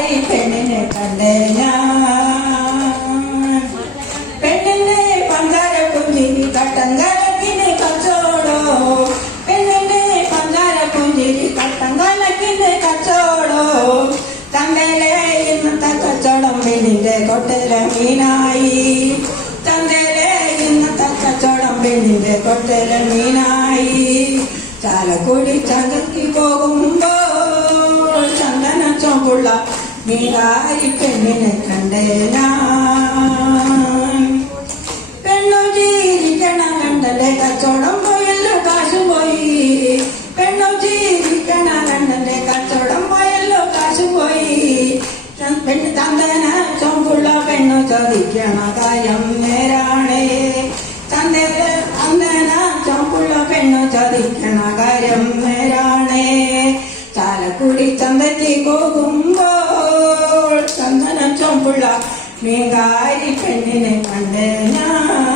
മീനായി പെണ്ണിനെ കണ്ടേ ഞാൻ. പെണ്ണിന്റെ പഞ്ചാര പുഞ്ചിരി കട്ടൻ കലക്കിന് കച്ചോടോ, പെണ്ണിന്റെ പഞ്ചാര പുഞ്ചിരി കട്ടൻ കലക്കിന് കച്ചോടോ. ചന്തയിലെ ഇന്നത്തെ കച്ചവടം പെണ്ണിന്റെ കൊട്ടല മീനായി. ചന്തയിലെ ഇന്നത്തെ കച്ചവടം പെണ്ണിന്റെ കൊട്ടല മീനായി. ചാലക്കുടി ചന്തയ്ക്ക് പോകുമ്പോൾ ചന്ദന ചോമ്പുള്ള മീനായി പെണ്ണിനെ കണ്ടേ ഞാൻ. പെണ്ണു ജീവിക്കണം കണ്ടന്റെ കച്ചവടം പോയല്ലോ കാശു പോയി. പെണ്ണു ജീവിക്കണം കണ്ടന്റെ കച്ചവടം പോയല്ലോ കാശു പോയി. ചന്ദന ചോമ്പുള്ള പെണ്ണു ചോദിക്കണ കാര്യം നേരാണേ. ചന്ദന ചോമ്പുള്ള പെണ്ണു ചോദിക്കണ കാര്യം നേരാണേ. ചാലക്കുടി ചന്തയ്ക്ക് പോകുമ്പോൾ ചന്ദന ചോമ്പുള്ള മീൻകാരി പെണ്ണിനെ കണ്ടേ ഞാൻ.